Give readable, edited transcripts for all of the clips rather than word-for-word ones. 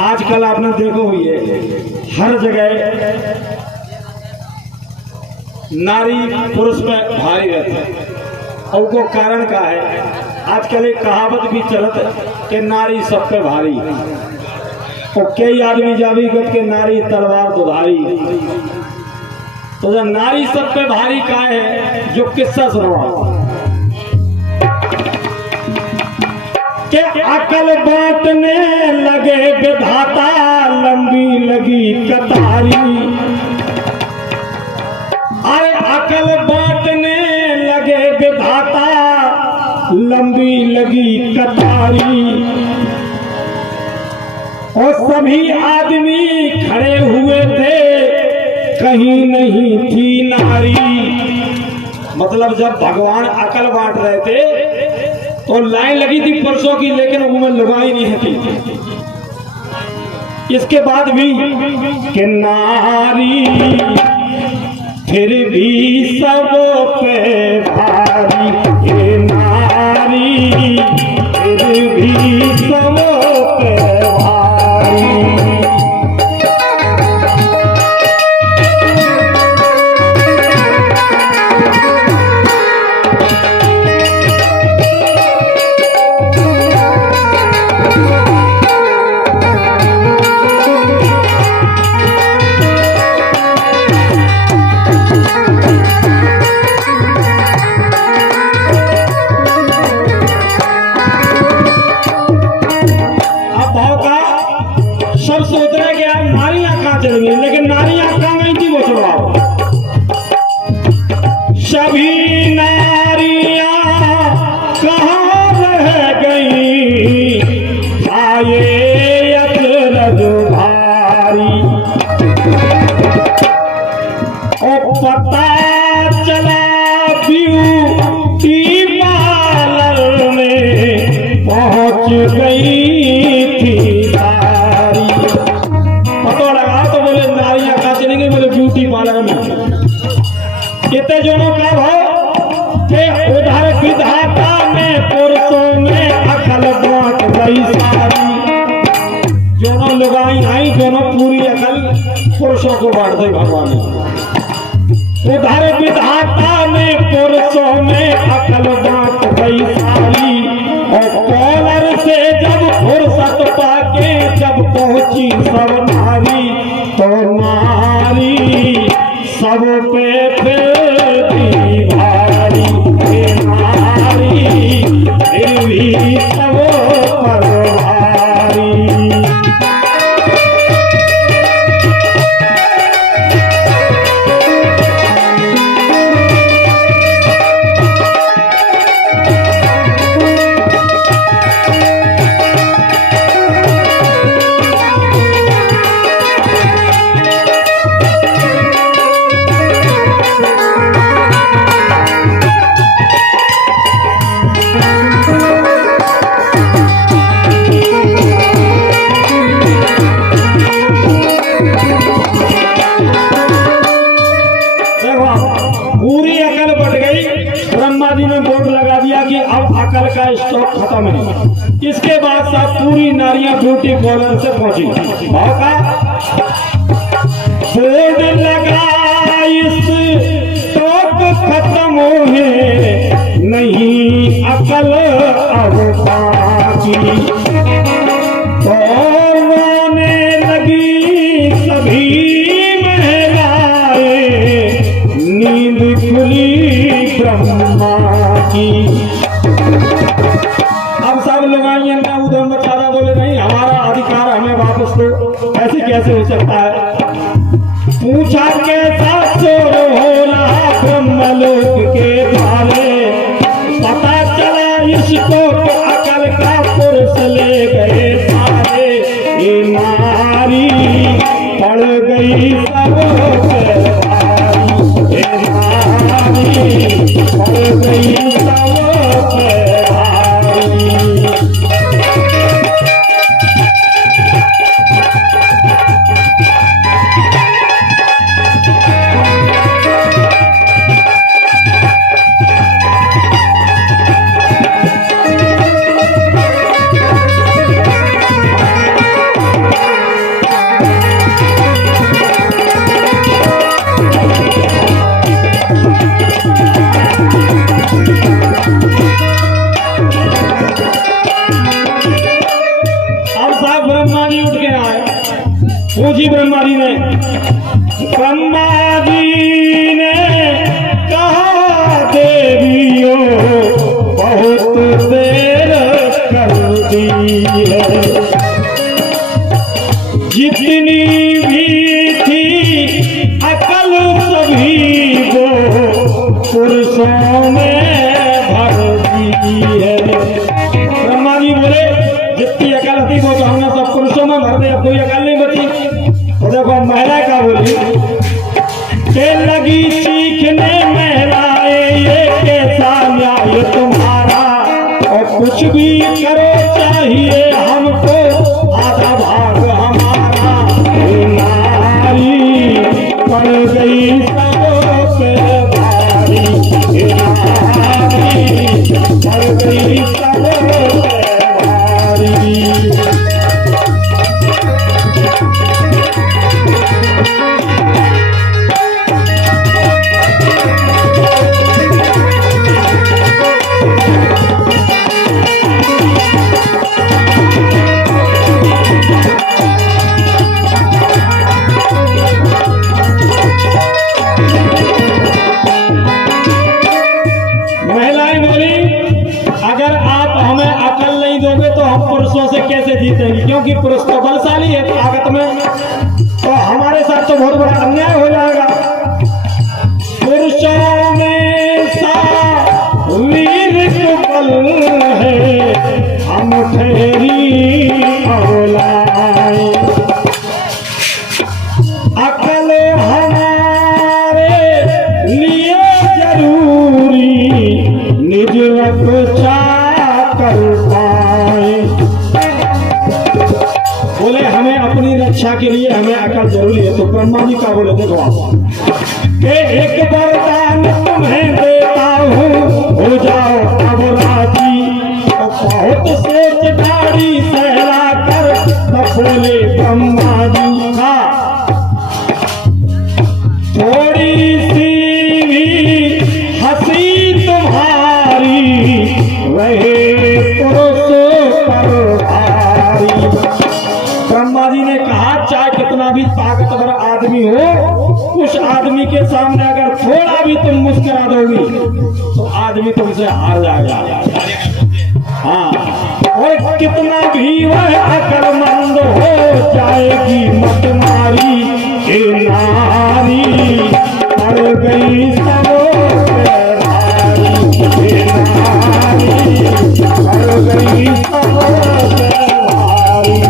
आजकल आपने देखो हुई है हर जगह नारी पुरुष में भारी रहता है। और वो कारण का है, आजकल एक कहावत भी चलत है कि नारी सब पे भारी। और कई आदमी जावी गत के नारी तलवार दुधारी। तो जब नारी सब पे भारी का है, जो किस्सा सुनवा के अकल बांटने लगे विधाता, लंबी लगी कतारी। अरे अकल बांटने लगे विधाता, लंबी लगी कतारी। और सभी आदमी खड़े हुए थे, कहीं नहीं थी नारी। मतलब जब भगवान अकल बांट रहे थे तो लाइन लगी थी पुरुषों की, लेकिन उनमें लुगाई नहीं थी। इसके बाद भी कि नारी फिर भी सब पे भारी, ये नारी फिर भी सब पे भारी। लेकिन नारियां कहाँ गई थी वो सुनाओ। सभी नारियां कहाँ रह गई, आए अचरज भारी। और पता चला ब्यूटी पार्लर में पहुंच गई थी सारी। पता लगा तो बोले नारियां कहाँ चलेंगे, बोले ब्यूटी पार्लर में। कितने जनों का भाव के उधर विधाता में पुरुषों में अकल बांट गई सारी। दोनों लुगाई आई, दोनों पूरी अकल पुरुषों को बांट दी भगवान ने। उधर विधाता में पुरुषों में अकल बांट गई सारी। और कॉलर से जब फुर्सत पाके जब पहुंची सब नारी, तो नारी सब पे थी भारी, नारी फिर भी सब पर भारी। पूरी अकल बढ़ गई। ब्रह्मा जी ने बोर्ड लगा दिया कि अब अकल का स्टॉक खत्म है। इसके बाद सब पूरी नारियां ब्यूटी पार्लर से पहुंची। भाव का बोर्ड लगा, इस स्टॉक खत्म है, नहीं अकल अब बाकी। तो रोने लगी सभी नींद खुली ब्रह्मा की। अब सब लोग आइए उधर मचारा बोले नहीं, हमारा अधिकार हमें वापस दो। ऐसे कैसे हो सकता है? पूछा कैसा शोर हो रहा ब्रह्मलोक के द्वारे। पता चला इसको तो अकल का पुरुष ले गए सारे। ये नारी पड़ गई सब पे पड़ गई सब पे भारी। ब्रह्मा जी उठ के आए। पूछी ब्रह्मा जी ने, ब्रह्मा जी ने कहा देवियों बहुत देर कर दी है, जितनी भी थी अकल सभी वो पुरुषों में भर दी है। ब्रह्मा जी बोले जितनी अकल थी वो तो हमने सब पुरुषों में भर दे, अब कोई अकल नहीं बची। तो देखो महिला का बोली के लगी सीखने महिलाए ये कैसा न्याय तुम्हारा, और कुछ भी करो चाहिए हमको आधा भाग हमारा। नारी पड़ गई सबों पे भारी, नारी पड़ गई सबों पे भारी। पुरुषों से कैसे जीतेंगे, क्योंकि पुरुष तो बलशाली है ताकत में, तो हमारे साथ तो बहुत बड़ा अन्याय हो जाएगा। पुरुषों में सा वीर बल है, हम ठहरी औलाए, अकल हमारे लिए जरूरी, निज रक्षा कर पाए। बोले हमें अपनी रक्षा के लिए हमें अकल जरूरी है। तो ब्रह्मा जी का बोले देखो आप कि एक वरदान तुम्हें देता हूँ, हो जाओ अब राजी। तो बहुत सोच गाड़ी सहला कर तब बोले ब्रह्मा जी का, थोड़ी सी भी हंसी तुम्हारी रहे पुरुषों पर भारी। ब्रह्मा जी ने कहा चाहे कितना भी ताकतवर आदमी हो, उस आदमी के सामने अगर थोड़ा भी तुम मुस्कुरा दोगी तो आदमी तुमसे हार जाएगा। हाँ, और कितना भी वह अकलमंद हो जाएगी मत मारी, ये नारी पड़ गई सबों पे भारी, ये नारी पड़ गई सबों पे भारी।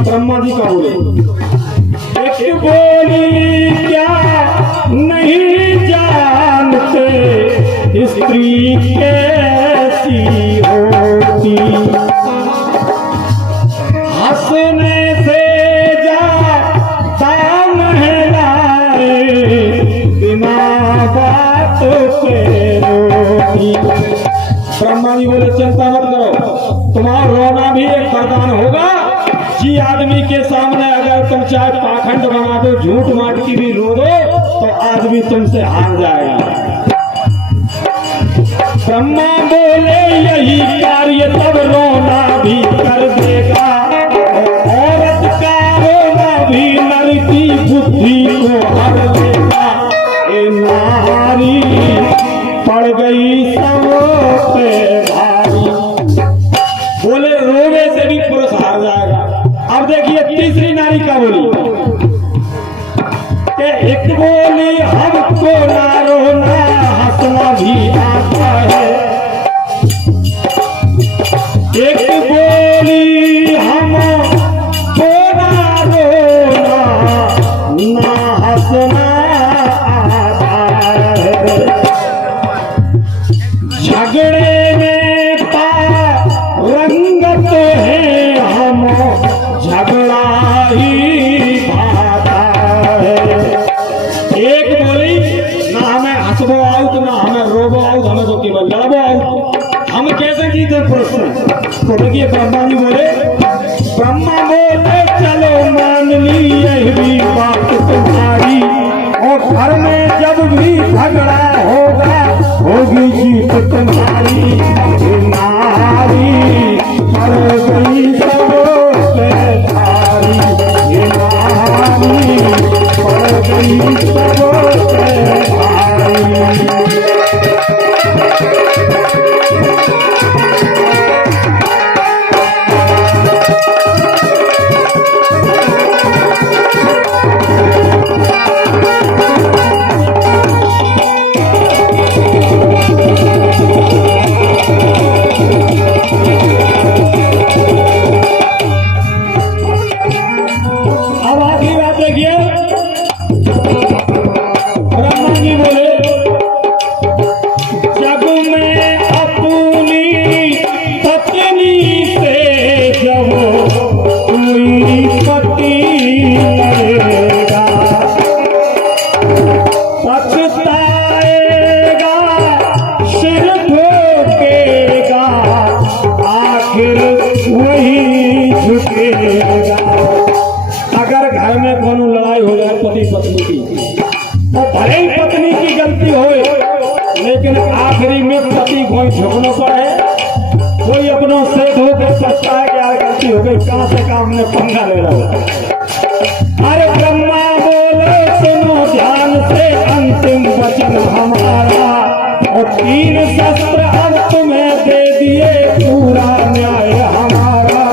ब्रह्मा जी का बोले एक बोली क्या नहीं जानते स्त्री कैसी होती, हंसने से जाता महलाए बिना बात के रोती। ब्रह्मा जी बोले चिंता मत करो, तुम्हारा रोना भी एक वरदान होगा। जी आदमी के सामने अगर तुम चाहे पाखंड बना दो, झूठ माट की भी रो दो, तो आदमी तुमसे हार जाएगा। ब्रह्मा बोले यही कार्य तब रोना भी कर देगा, औरत का रोना भी नर की बुद्धि को हर देगा। ए नारी पड़ गई सबों पे भारी, बोले रोने से भी पुरुष हार जाएगा। अब देखिए तीसरी नारी का बोली कि एक बोली हमको ना रोना हंसना भी आता है, एक बोली हमको ना रोना होगी जीत तुम्हारी, ये नारी पड़ गई सब पे भारी, ये नारी पड़ गई सब पे भारी। अगर घर में कोनो लड़ाई हो जाए पति पत्नी की, तो भले ही पत्नी की गलती हो, लेकिन आखिरी में पति को झुकना पड़े। कोई अपनों से धोकर सोचता है कि यार गलती हो गई, कहां से काम ने पंगा ले रहा। अरे ब्रह्मा बोले सुनो ध्यान से अंतिम वचन हमारा, और 3 शस्त्र अब तुम्हें दे दिए, पूरा न्याय हमारा।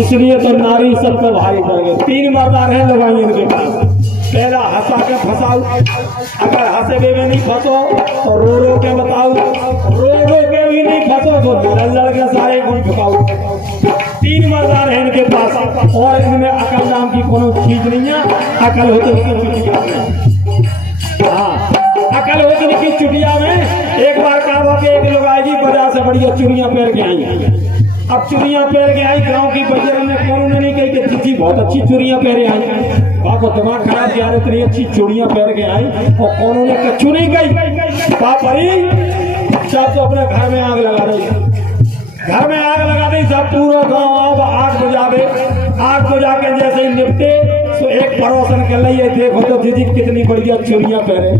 इसलिए तो नारी सब पे भारी पड़ गए। 3 मर्दार हैं दवाई इनके पास। पहला हंसा के फंसाओ, अगर हंसे में नहीं फंसो तो रो रो के बताओ, रो रो के भी नहीं फंसो तो लड़ के सारे गुण झुकाओ। 3 मर्दार हैं इनके पास, और इनमें अकल नाम की कोनो चीज नहीं है। अकल होती हाँ, अकल होती की चुटिया में एक बार कहा कि एक लोग आएगी बाजार से बढ़िया चूड़ियां पहन के आई। अब चूड़ियां पहन के आई, गांव की बाजार में कौन नहीं कही कि दीदी बहुत अच्छी चूड़ियां पहने आई। बाप दिमाग खराब किया, इतनी अच्छी चूड़ियां पहन के आई और कौन ने कच्चू नहीं गई। बाप अरे सब तो अपने घर में आग लगा रही, घर में आग लगा दी। सब पूरा गांव अब आग बुझावे। आग बुझा के जैसे ही निपटे तो एक पड़ोसन के लिए देखो तो दीदी कितनी बढ़िया चूड़ियां पहने।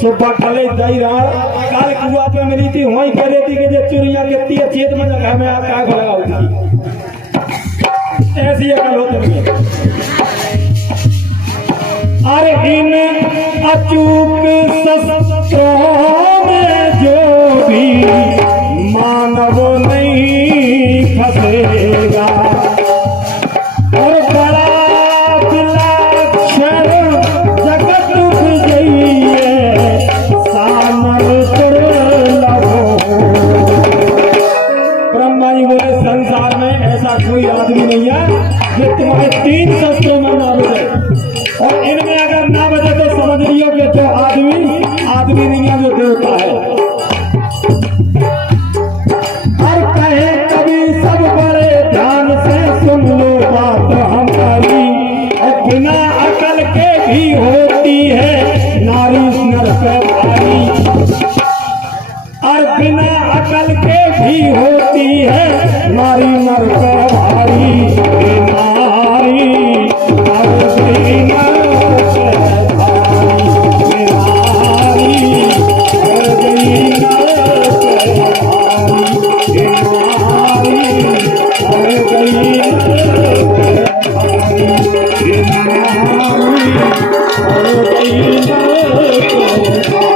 सुबह कले दही रहा काल कुआ पे मिली थी, वहीं कह रही थी कि जो चूड़ियां कितनी चेत में घर में आग का लगा थी। ऐसी अकल होती है। अरे इन अचूक शस्त्रों में जो भी मानव नहीं फंसेगा, और बड़ा विलक्षण जगत विजयी सामर्थ्य लहो। ब्रह्मा जी बोले संसार में ऐसा कोई आदमी नहीं है जो तुम्हारे 3 शस्त्रों में ना बजे, और इनमें अगर ना बजे तो समझ लियो कि जो आदमी नहीं है, जो देवता है। और कहे कभी सब बड़े ध्यान से सुन लो बात हमारी, और बिना अकल के भी होती है नारी नर पे भारी, और बिना अकल के भी होती है नारी नर पे भारी। नारी Oh,